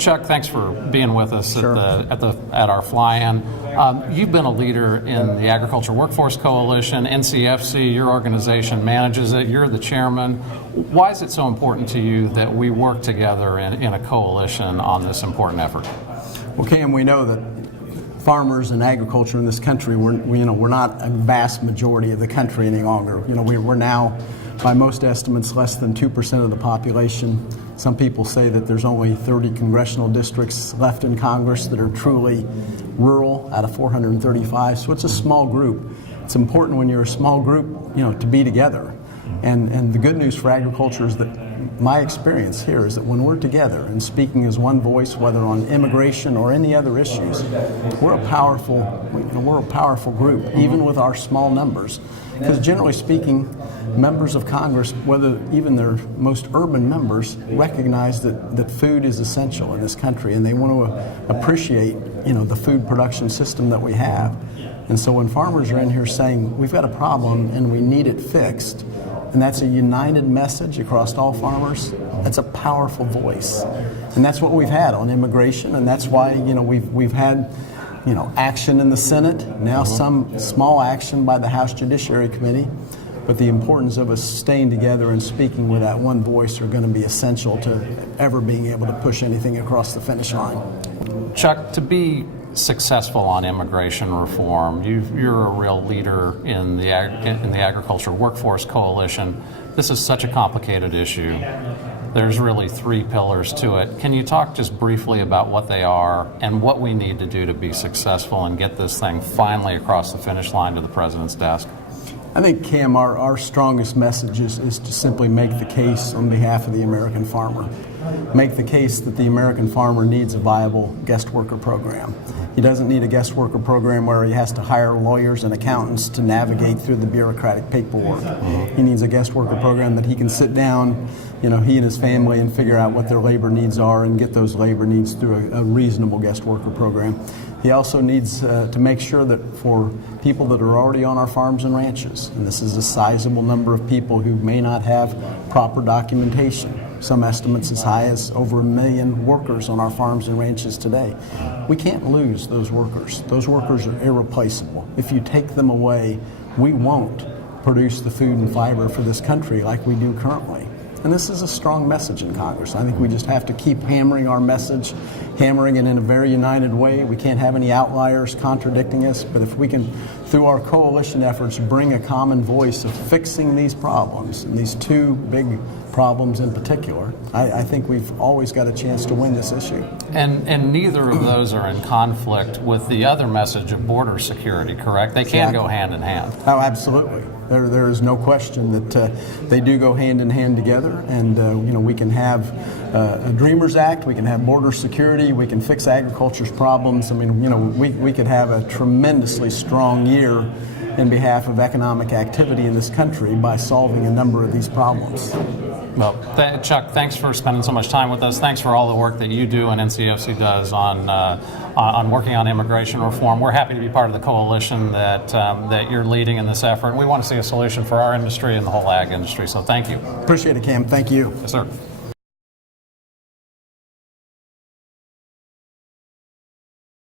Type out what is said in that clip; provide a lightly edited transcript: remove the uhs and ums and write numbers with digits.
Chuck, thanks for being with us Sure. at our fly-in. You've been a leader in the Agriculture Workforce Coalition, NCFC. Your organization manages it. You're the chairman. Why is it so important to you that we work together in a coalition on this important effort? Well, Cam, we know that farmers and agriculture in this country, we're not a vast majority of the country any longer. We're now, by most estimates, less than 2% of the population. Some people say that there's only 30 congressional districts left in Congress that are truly rural out of 435. So it's a small group. It's important when you're a small group, to be together. And the good news for agriculture is that my experience here is that when we're together and speaking as one voice, whether on immigration or any other issues, we're a powerful group, even with our small numbers. Because generally speaking, members of Congress, whether even their most urban members, recognize that food is essential in this country, and they want to appreciate, the food production system that we have. And so when farmers are in here saying, we've got a problem and we need it fixed, and that's a united message across all farmers, that's a powerful voice. And that's what we've had on immigration, and that's why, we've had action in the Senate, now some small action by the House Judiciary Committee. But the importance of us staying together and speaking with that one voice are going to be essential to ever being able to push anything across the finish line. Chuck, to be successful on immigration reform, you're a real leader in the Agriculture Workforce Coalition. This is such a complicated issue. There's really three pillars to it. Can you talk just briefly about what they are and what we need to do to be successful and get this thing finally across the finish line to the president's desk? I think, Cam, our strongest message is to simply make the case on behalf of the American farmer. Make the case that the American farmer needs a viable guest worker program. He doesn't need a guest worker program where he has to hire lawyers and accountants to navigate through the bureaucratic paperwork. He needs a guest worker program that he can sit down, he and his family, and figure out what their labor needs are and get those labor needs through a reasonable guest worker program. He also needs to make sure that for people that are already on our farms and ranches, and this is a sizable number of people who may not have proper documentation, some estimates as high as over 1 million workers on our farms and ranches today. We can't lose those workers. Those workers are irreplaceable. If you take them away, we won't produce the food and fiber for this country like we do currently. And this is a strong message in Congress. I think we just have to keep hammering our message, hammering it in a very united way. We can't have any outliers contradicting us, but if we can, through our coalition efforts, bring a common voice of fixing these problems, and these two big problems in particular, I think we've always got a chance to win this issue. And neither of those are in conflict with the other message of border security, correct? They can go hand in hand. Oh, absolutely. There is no question that they do go hand in hand together, and we can have a Dreamers Act, we can have border security, we can fix agriculture's problems. I mean, we could have a tremendously strong year in behalf of economic activity in this country by solving a number of these problems. Well, Chuck, thanks for spending so much time with us. Thanks for all the work that you do and NCFC does on working on immigration reform. We're happy to be part of the coalition that you're leading in this effort. We want to see a solution for our industry and the whole ag industry, so thank you. Appreciate it, Cam. Thank you. Yes, sir.